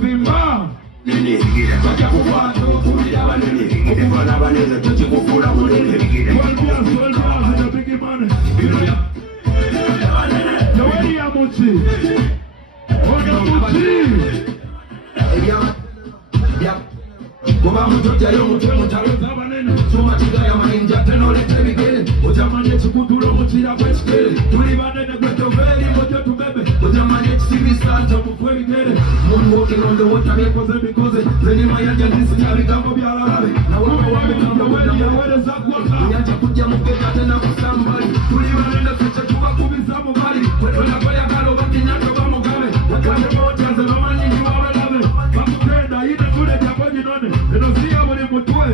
tovimba bajja kukwata okubira banene okubala banene tekikufuula munene Yoweri ya Muchi ono Muchi kuba mutujjayo mutwe mutalo z'abanene soma kigaya mayinja tenolete bigere ojamanye ekikutulo mukira kwekigere tuli banene gwe toveeri ng'ojja tubebe ojamanye ekisibisanja mutwe bigere muntu wokironde wotabyekoze bikoze zenimayanja nzisinya bigambo byalalabe nawewawabigambo wedi yawereza gwaka yanja kujja mugega tena kusambali tuli banene fece tubakubiza mubali wenakoyagala obakinyato bamugabe wekabe motaze bamanyinyi wabalabe bakutenda yine tule jakoji none enosiya buli mutwe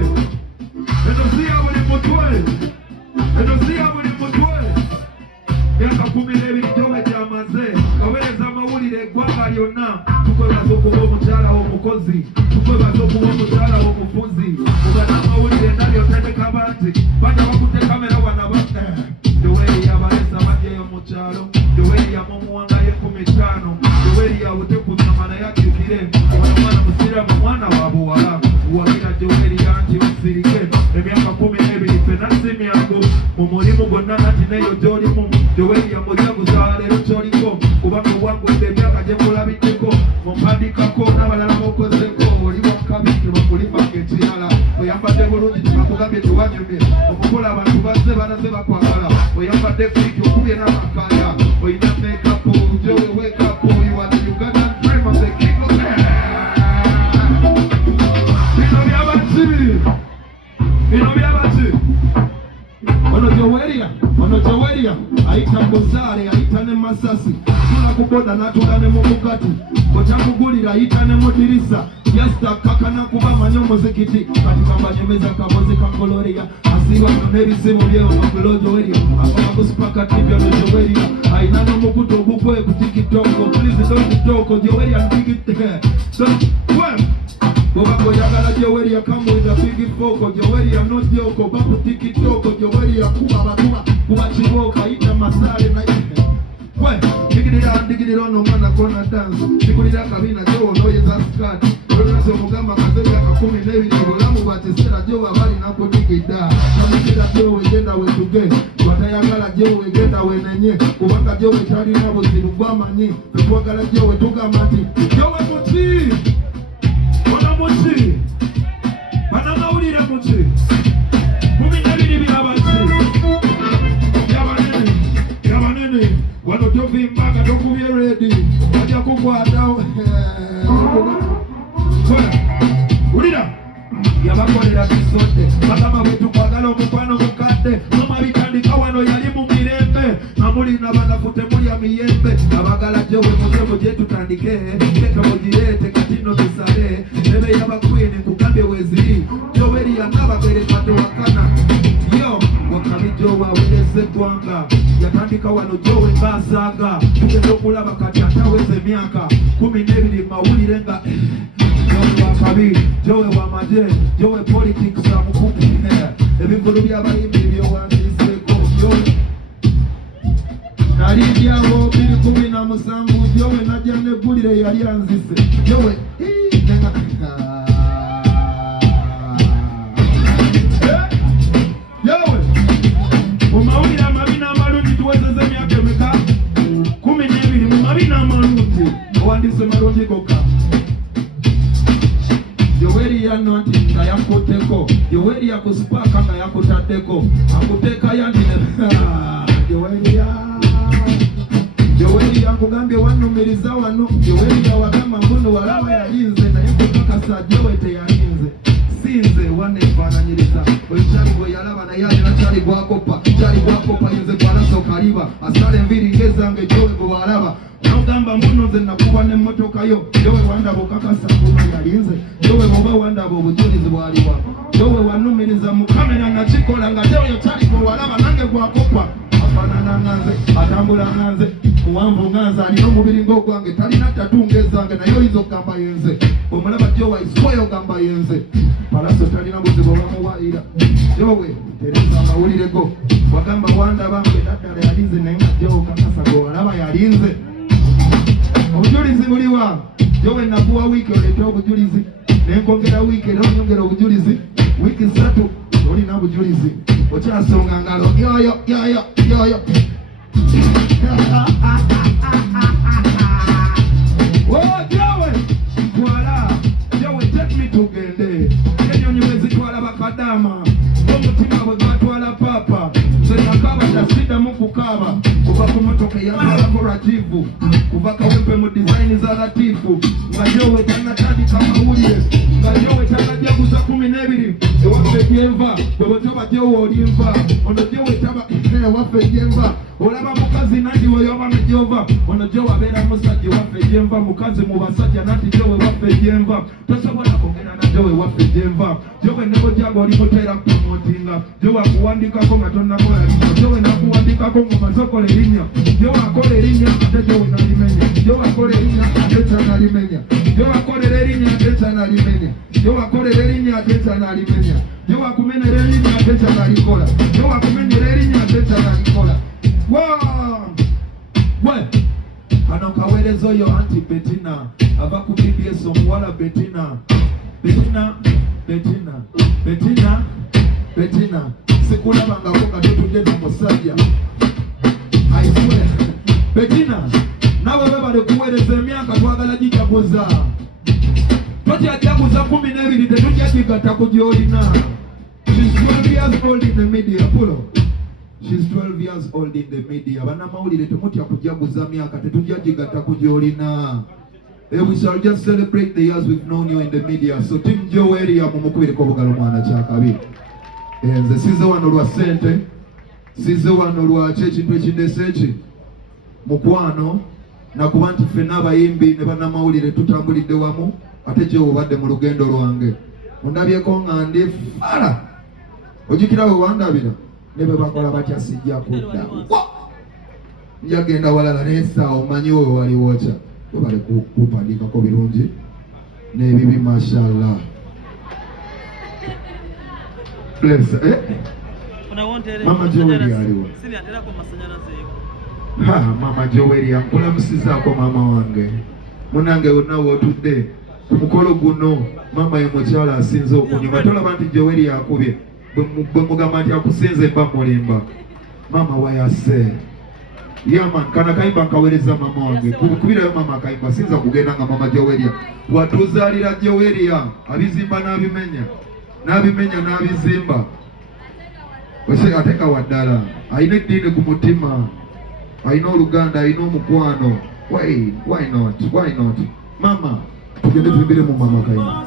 myaka 12 gyobe gyamaze kaweereza amawulire eggwanga lyonna tukwebaza okuba omukyala w'omukozi tukwebaza okuba omukyala w'omufuzi ogana amawulire nalyotendeka banti bajja bakutte kamera wanaba Yoweri yabalesa bajjayo mu kyalo Yoweri yamuwanga ye 15 Yoweri yawute ku nyama naye akikire omwana musiramu mwana wa buwala wagira Yoweri yanti basirike emyaka 12 fena simyango mu mulimu gwonna nati neyo gy'olimu Yoweri yamulya guzaala leero ky'oliko kubanga obwangudde emyaka gye mulabiddeko mumpandikako n'abalala bokozeko oli wakabi tebakulimanga ekirala oyambadde bulungi tebakugambye tewanyumye omukola abantu bazze balaze bakwagala oyambadde fiiti okubye n'amakaya oyina mekapu gyowe wekapu yiwate Ugandan dream of the king of bino byabaki ono Yoweri ayita Bozale ayita ne Masasi tula kuboda natula ne mukati kotamugulira ayita ne mudirisa yasta kakana kuba manyo muzikiti kati kamba nyemeza kaboze kakoloria asiwa n'ebisimu byeo makulo Yoweri akoma kusipaka tibyo ne Yoweri ayina no mukuto bukwe ku TikTok please don't talk Yoweri andigite so well Bobako yagala Yoweri come with a big foko Yoweri no joko baku TikTok Yoweri kuba batuba kuba chiboka ita masale na ite kwe digidira no mwana kona dance digidira kabina jo noyeza skirt Ronazo mugamba kazebi aka 12 bolamu batesera jo babali nako digida namukira jo wegenda wetuge watayagala jo wegenda wenenye kubanga jo wetali na buzibu bwamanyi twagala jo wetuga mati Yowe Muchi ona Muchi bana mawulira Muchi mubinabiri byabati yabanene wano tovimbaga tokubye ready bajja kukwata ulira yabakolera bisote bagamba bwetu kwagala omukwano mukadde mama bitandika wano yali mu mirembe namulina banafute mulya miyembe abagala gyowe muzemu gye tutandike teka mugirete katino tusale nebe yabakwini kugambye weziri Yoweri yanabagere kade wakana yo wakabi jowa wedese gwanga yatandika wano jowe ngasaga tugenda okulaba kati ataweze myaka 12 mawulire nga Jowe wakabi, Jowe wamaje, Jowe politics na mukupi ebivulu by'abayimbi byowandiiseko Jowe nalidyawo 2017 Jowe najja neggulire yali anzise Jowe Jowe mumawulire amabi n'amalungi tuwezeze emyaka emeka 12 mu mabi n'amalungi owandiise malungi gokka Yoweri yano nti nga yakuteko Yoweri yakusipaka nga yakutaddeko akuteka yanti Yoweri yakugambye wanumiriza wano Yoweri yawagamba mbuno walaba yalinze naye kukakasa Jowe teyalinze sinze wanefaananyiriza okyali gwe yalaba naye alina kyali gwakopa yinze gwalaso kaliba asala enviri ngezange Jowe gwe walaba Nogamba mbuno nze nakuba n'emmotoka yo Jowe wandaba okakasa mbuno yalinze Jowe bwoba wandaba obujulizi bwaliwa Jowe wanumiriza mu kamera nakikola nga Jowe kyali gwe walaba nange gwakopa afaanana nganze atambula nganze muwanvu nganze alina omubiri ng'ogwange talina tatu ngezange naye oyinza okugamba yenze omulaba Jowe aiswayo ogamba yenze palaso talina buzibu obamuwayira Jowe tereza amawulire go wagamba wandaba mbe daddala yalinze naye nga Jowe kakasa gwe walaba yalinze obujulizi buliwa Jowe nakuwa wiki oleta obujulizi nenkongera wiki era onyongera obujulizi wiki 3 olina obujulizi okyasonga ngalo yoyo oh Jowe twala Jowe take me tugende enyonyi twala bakadama omutima bwe batwala papa senakaba tasida mukukaba kuva ku motoka ya collaborative kuva kawempe mu design za latifu nga Jowe tanatandika mawulire nga Jowe tanajaguza 12 ewaffe jenva bwe toba Jowe olimva ono Jowe taba ewaffe jenva olaba mukazi nandi weyoba mejova ono Jowe abeera musajja waffe jenva mukazi mu basajja nati Jowe waffe jenva tosobola kongera na Jowe waffe jenva Jowe nebo jago olimutera promotinga Jowe akuwandikako nga tonnakola linnya Jowe nakuwandikako ng'omazokola erinnya Jowe akola erinnya ate Jowe nalimenya Jowe akola erinnya ate tanalimenya Jowe akolera erinnya ate tanalimenya Jowe akolera erinnya ate tanalimenya Jowe akumenera erinnya ate tanalikola Jowe akumenyera erinnya ate tanalikola we kano kaweereza oyo anti Bettina ava ku BBS omuwala Bettina sikulabangako nga totudde musajja aisule Bettina nawe webale kuweereza emyaka twagala gijaguza totyajaguza 12 tetujja gigatta ku gyolina. She's 12 years old in the media. Pulo. She's 12 years old in the media. Bana mawulire temutya kujaguza myaka tetujja gigatta ku gyolina. We shall just celebrate the years we've known you in the media. So Team Jowe area mumukubireko obugalo mwana kyakabi. Nze size wano lwa sente, size wano lwa ekintu ekindese eki mukwano nakuba nti ffenna abayimbi ne bannamawulire tutambulidde wamu ate Jowe obadde mu lugendo lwange ondabyeko nga ndifala ojjukira we wandabira ne bwe bakola batya sijja kudda njagenda walala nesa omanyi we waliwokya webale kupandikako birungi n'ebibi mashallah. Bless, Mama Jowe aliwo. Mama Jowe yankulamusizaako mama wange. Munange onawo otudde ku mukolo guno mama ye mukyala asinze okunyuma tolaba nti Jowe yakubye bwe mugamba nti akusinze mba mulimba mama wayase yaman kana kayimba nkaweereza mama wange kubirayo mama akayimba sinza kugenda nga mama Jowe watuzaalira Jowe abizimba n'abimenya n'abizimba wese ateka waddala ayina eddiini ku mutima ayina oluganda ayina omukwano why not mama tugende tuyimbire mu mama kayimba